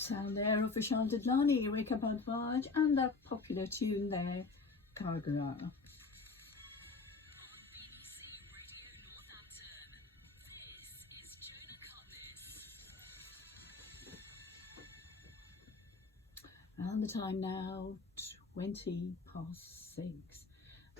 Sound there of Vishal Dadlani, Wake Up Advaj, and that popular tune there, Gargara. And the time now, 6:20.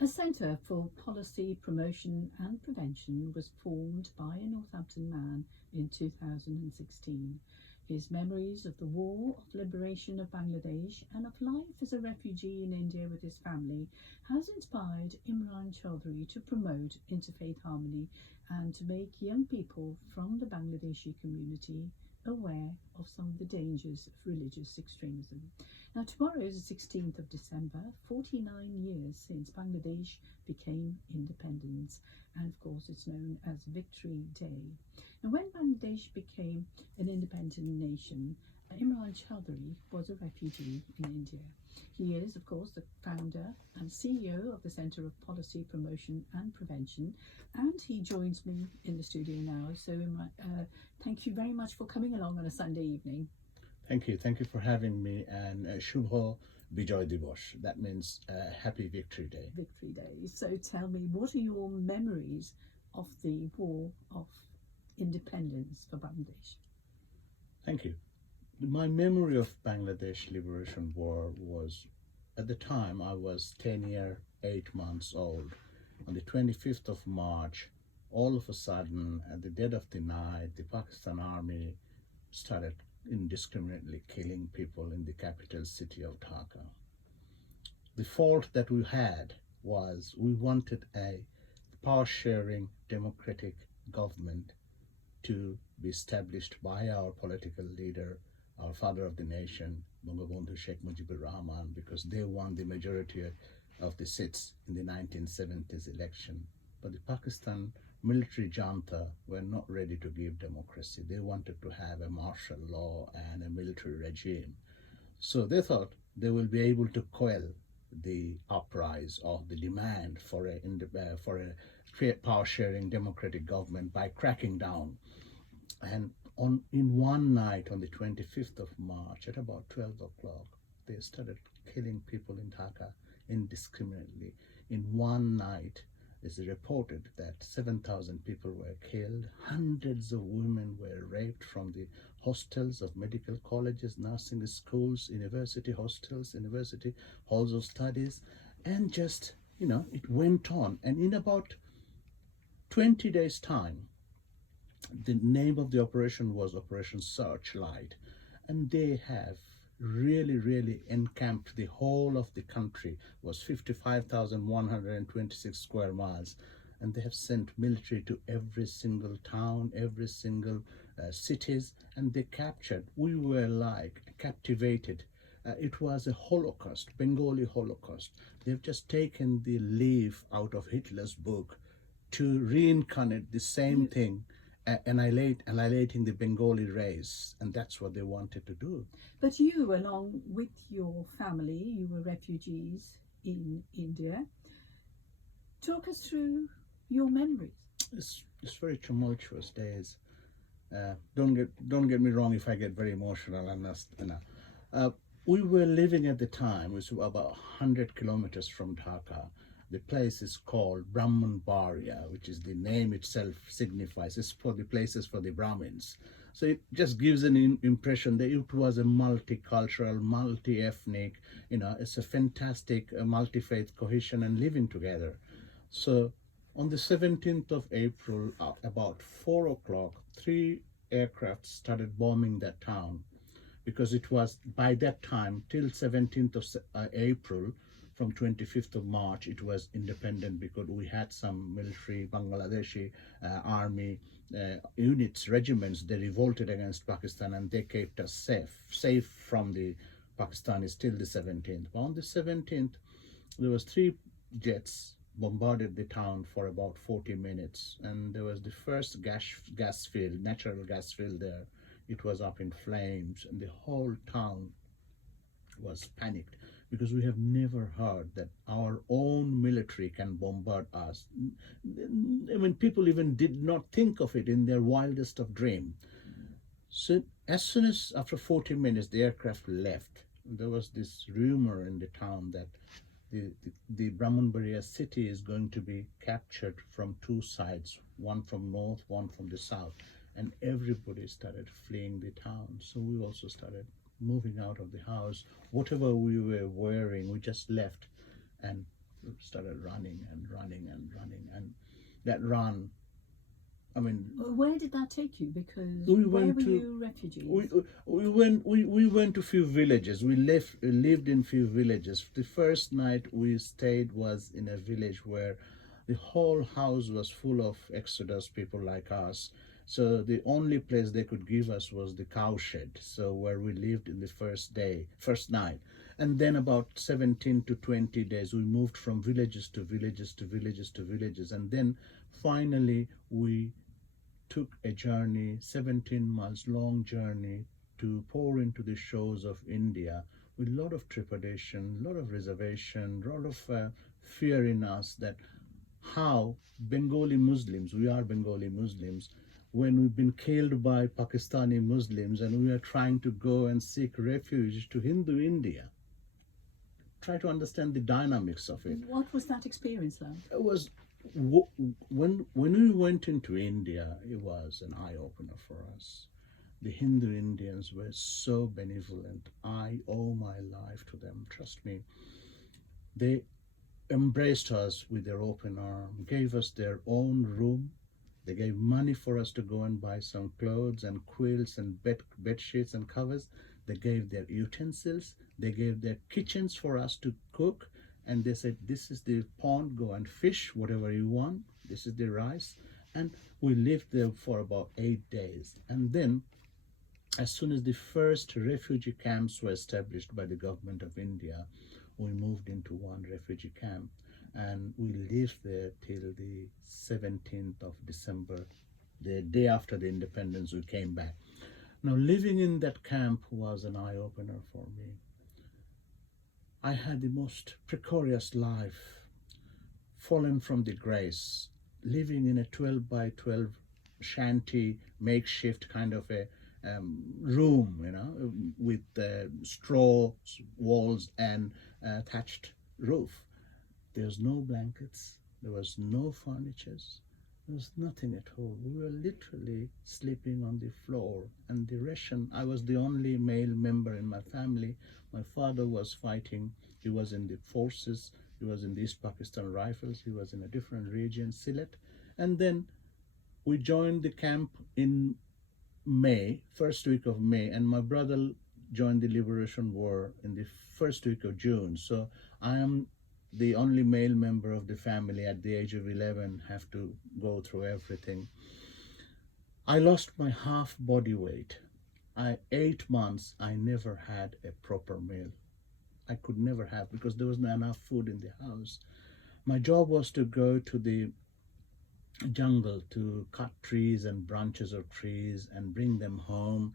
A Centre for Policy Promotion and Prevention was formed by a Northampton man in 2016. His memories of the War of Liberation of Bangladesh and of life as a refugee in India with his family has inspired Imran A.Chowdhury to promote interfaith harmony and to make young people from the Bangladeshi community aware of some of the dangers of religious extremism. Now, tomorrow is the 16th of December, 49 years since Bangladesh became independent, and of course it's known as Victory Day. And when Bangladesh became an independent nation, Imran Chowdhury was a refugee in India. He is, of course, the founder and CEO of the Centre of Policy Promotion and Prevention, and he joins me in the studio now. So, Imran, thank you very much for coming along on a Sunday evening. Thank you for having me, and Shubho Bijoy Divos. That means Happy Victory Day. Victory Day. So tell me, what are your memories of the War of Independence for Bangladesh? Thank you. My memory of Bangladesh Liberation War was, at the time I was 10 years, 8 months old. On the 25th of March, all of a sudden, at the dead of the night, the Pakistan army started indiscriminately killing people in the capital city of Dhaka. The fault that we had was we wanted a power-sharing democratic government to be established by our political leader, our father of the nation, Bangabandhu Sheikh Mujibur Rahman, because they won the majority of the seats in the 1970s election. But the Pakistan military junta were not ready to give democracy. They wanted to have a martial law and a military regime. So they thought they will be able to quell the uprise of the demand for a power-sharing democratic government by cracking down. And in one night, on the 25th of March, at about 12 o'clock, they started killing people in Dhaka indiscriminately. In one night, it's reported that 7,000 people were killed. Hundreds of women were raped from the hostels of medical colleges, nursing schools, university hostels, university halls of studies, and just, it went on. And in about 20 days' time, the name of the operation was Operation Searchlight, and they have really encamped the whole of the country. Was 55,126 square miles, and they have sent military to every single town, every single cities, and they captured. We were like captivated. It was a Holocaust, Bengali Holocaust. They've just taken the leaf out of Hitler's book to reincarnate the same thing, annihilating the Bengali race, and that's what they wanted to do. But you, along with your family, you were refugees in India. Talk us through your memories. It's very tumultuous days. Don't get me wrong if I get very emotional. We were living at the time, it was about 100 kilometers from Dhaka. The place is called Brahmanbaria, which is the name itself signifies. It's for the places for the Brahmins. So it just gives an impression that it was a multicultural, multi-ethnic, it's a fantastic multi-faith cohesion and living together. So on the 17th of April, about 4 o'clock, 3 aircraft started bombing that town, because it was by that time till 17th of April, from 25th of March, it was independent, because we had some military Bangladeshi army units, regiments. They revolted against Pakistan and they kept us safe from the Pakistanis till the 17th. But on the 17th, there was 3 jets bombarded the town for about 40 minutes, and there was the first gas field, natural gas field there. It was up in flames, and the whole town was panicked, because we have never heard that our own military can bombard us. I mean, people even did not think of it in their wildest of dreams. So As soon as after 40 minutes the aircraft left, there was this rumor in the town that the Brahmanbaria city is going to be captured from two sides, one from north, one from the south, and everybody started fleeing the town. So we also started moving out of the house. Whatever we were wearing, we just left and started running and running and running. And that run, I mean, Where did that take you? Because we where went were to you refugees? we went to few villages. We lived in few villages. The first night we stayed was in a village where the whole house was full of Exodus people like us. So the only place they could give us was the cowshed. So where we lived in the first night. And then about 17 to 20 days, we moved from villages to villages to villages to villages. And then finally we took a journey, 17 months long journey, to pour into the shores of India with a lot of trepidation, a lot of reservation, a lot of fear in us that how Bengali Muslims, we are Bengali Muslims, when we've been killed by Pakistani Muslims and we are trying to go and seek refuge to Hindu India. Try to understand the dynamics of it. What was that experience like? It was when we went into India, it was an eye opener for us. The Hindu Indians were so benevolent. I owe my life to them. Trust me. They embraced us with their open arm, gave us their own room. They gave money for us to go and buy some clothes and quilts and bed sheets and covers. They gave their utensils. They gave their kitchens for us to cook. And they said, this is the pond, go and fish whatever you want. This is the rice. And we lived there for about 8 days. And then, as soon as the first refugee camps were established by the government of India, we moved into one refugee camp. And we lived there till the 17th of December, the day after the independence, we came back. Now, living in that camp was an eye-opener for me. I had the most precarious life, fallen from the grace, living in a 12 by 12 shanty, makeshift kind of a room, with straw walls and thatched roof. There's no blankets, there was no furniture, there was nothing at all. We were literally sleeping on the floor, and the ration, I was the only male member in my family. My father was fighting. He was in the forces. He was in the East Pakistan Rifles. He was in a different region, Sylhet. And then we joined the camp in May, first week of May, and my brother joined the Liberation War in the first week of June. So I am the only male member of the family at the age of 11, have to go through everything. I lost my half body weight. 8 months, I never had a proper meal. I could never have, because there was not enough food in the house. My job was to go to the jungle to cut trees and branches of trees and bring them home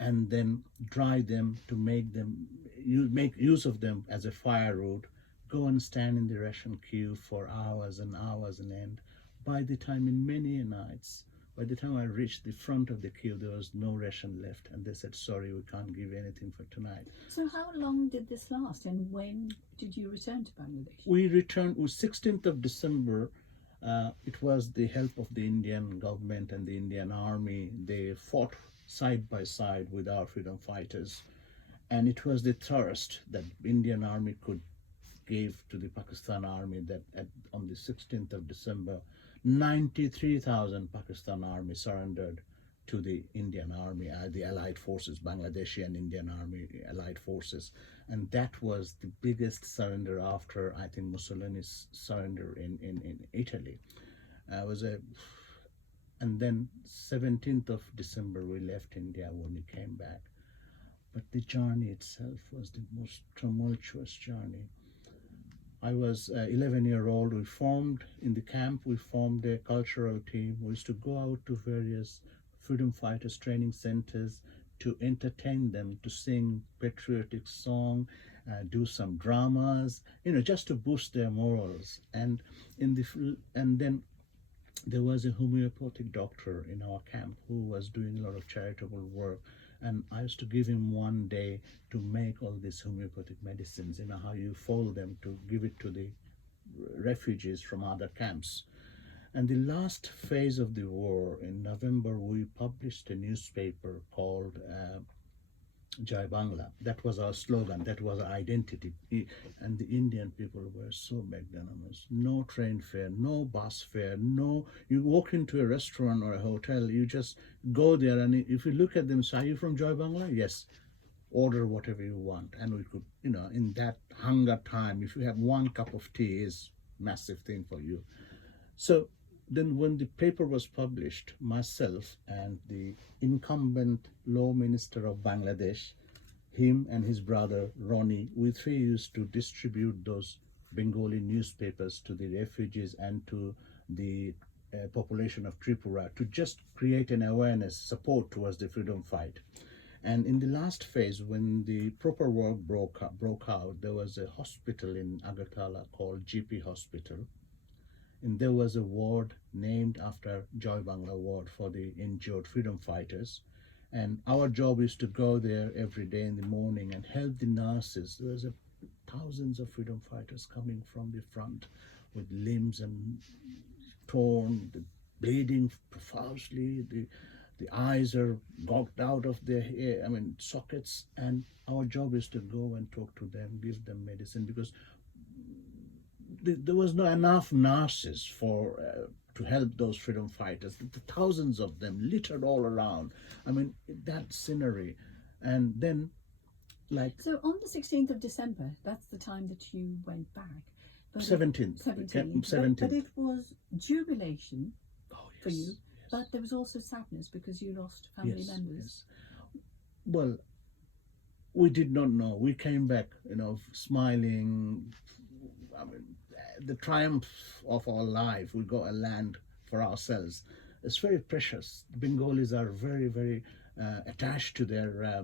and then dry them to make use of them as a firewood. Go and stand in the ration queue for hours and hours on end. By the time, in many nights, by the time I reached the front of the queue, there was no ration left, and they said, sorry, we can't give you anything for tonight. So how long did this last, and when did you return to Bangladesh? We returned on 16th of December. It was the help of the Indian government and the Indian army. They fought side by side with our freedom fighters, and it was the thrust that Indian army could gave to the Pakistan army that on the 16th of December, 93,000 Pakistan army surrendered to the Indian army, the allied forces, Bangladeshi and Indian army allied forces. And that was the biggest surrender after, I think, Mussolini's surrender in Italy. And then 17th of December, we left India when we came back. But the journey itself was the most tumultuous journey. I was 11-year-old. We formed in the camp, we formed a cultural team. We used to go out to various freedom fighters training centers to entertain them, to sing patriotic song, do some dramas, just to boost their morals. And then there was a homeopathic doctor in our camp who was doing a lot of charitable work. and I used to give him one day to make all these homeopathic medicines, how you fold them to give it to the refugees from other camps. And the last phase of the war, in November, we published a newspaper called Jai Bangla. That was our slogan, that was our identity. And the Indian people were so magnanimous. No train fare, no bus fare, no. You walk into a restaurant or a hotel, you just go there, and if you look at them, say, are you from Jai Bangla? Yes. Order whatever you want. And we could, in that hunger time, if you have one cup of tea, is massive thing for you. So then when the paper was published, myself and the incumbent law minister of Bangladesh, him and his brother Ronnie, we three used to distribute those Bengali newspapers to the refugees and to the population of Tripura to just create an awareness, support towards the freedom fight. And in the last phase, when the proper war broke out, there was a hospital in Agartala called GP Hospital. And there was a ward named after Joy Bangla Ward for the injured freedom fighters. And our job is to go there every day in the morning and help the nurses. There was thousands of freedom fighters coming from the front with limbs and torn, bleeding profusely. The eyes are gouged out of their sockets. And our job is to go and talk to them, give them medicine, because there was not enough nurses to help those freedom fighters. The thousands of them littered all around. That scenery. And then, So on the 16th of December, that's the time that you went back. 17th. 17th. But it was jubilation for you, yes. but there was also sadness because you lost family members. Yes. Well, we did not know. We came back, smiling. The triumph of our life. We got a land for ourselves. It's very precious. The Bengalis are very, very attached to their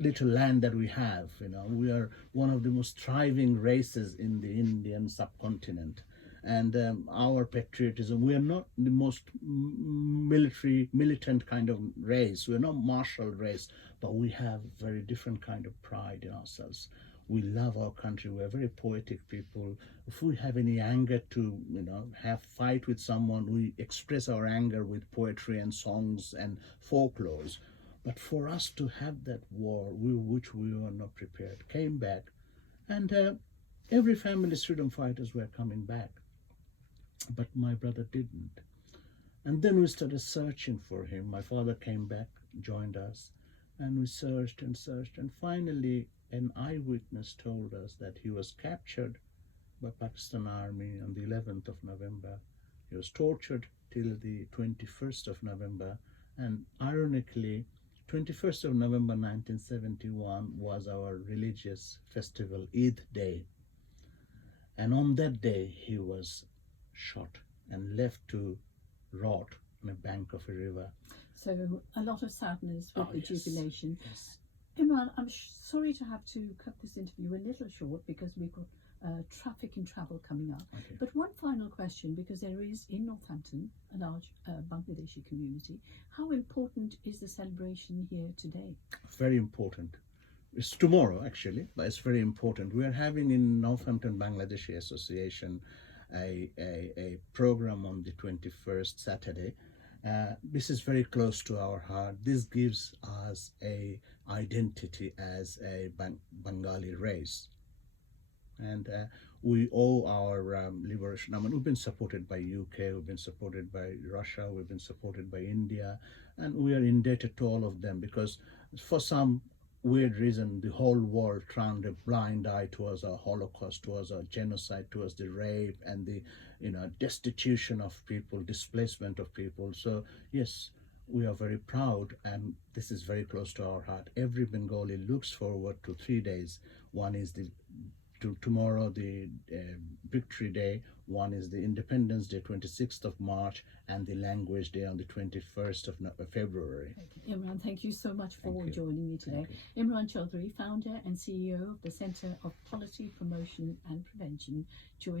little land that we have. We are one of the most thriving races in the Indian subcontinent. And our patriotism, we are not the most militant kind of race. We're not martial race, but we have very different kind of pride in ourselves. We love our country. We're very poetic people. If we have any anger to, have fight with someone, we express our anger with poetry and songs and folklores. But for us to have that war, which we were not prepared, came back, and every family's freedom fighters were coming back. But my brother didn't. And then we started searching for him. My father came back, joined us, and we searched and searched. And finally, an eyewitness told us that he was captured by Pakistan Army on the 11th of November. He was tortured till the 21st of November. And ironically, 21st of November 1971 was our religious festival, Eid Day. And on that day, he was shot and left to rot on a bank of a river. So a lot of sadness with the jubilation. Yes. Imran, I'm sorry to have to cut this interview a little short because we've got traffic and travel coming up. Okay. But one final question, because there is in Northampton a large Bangladeshi community. How important is the celebration here today? Very important. It's tomorrow actually, but it's very important. We are having in Northampton Bangladeshi Association a program on the 21st Saturday. This is very close to our heart. This gives us a identity as a Bengali race, and we owe our liberation. We've been supported by UK, we've been supported by Russia, we've been supported by India, and we are indebted to all of them because for some weird reason the whole world turned a blind eye towards our Holocaust, towards our genocide, towards the rape and the destitution of people, displacement of people. So yes, we are very proud, and this is very close to our heart. Every Bengali looks forward to 3 days. One is tomorrow, the Victory Day. One is the Independence Day, 26th of March, and the Language Day on the 21st of February. Okay. Imran, thank you so much for joining me today. Imran A.Chowdhury, founder and CEO of the Centre of Policy Promotion and Prevention, joined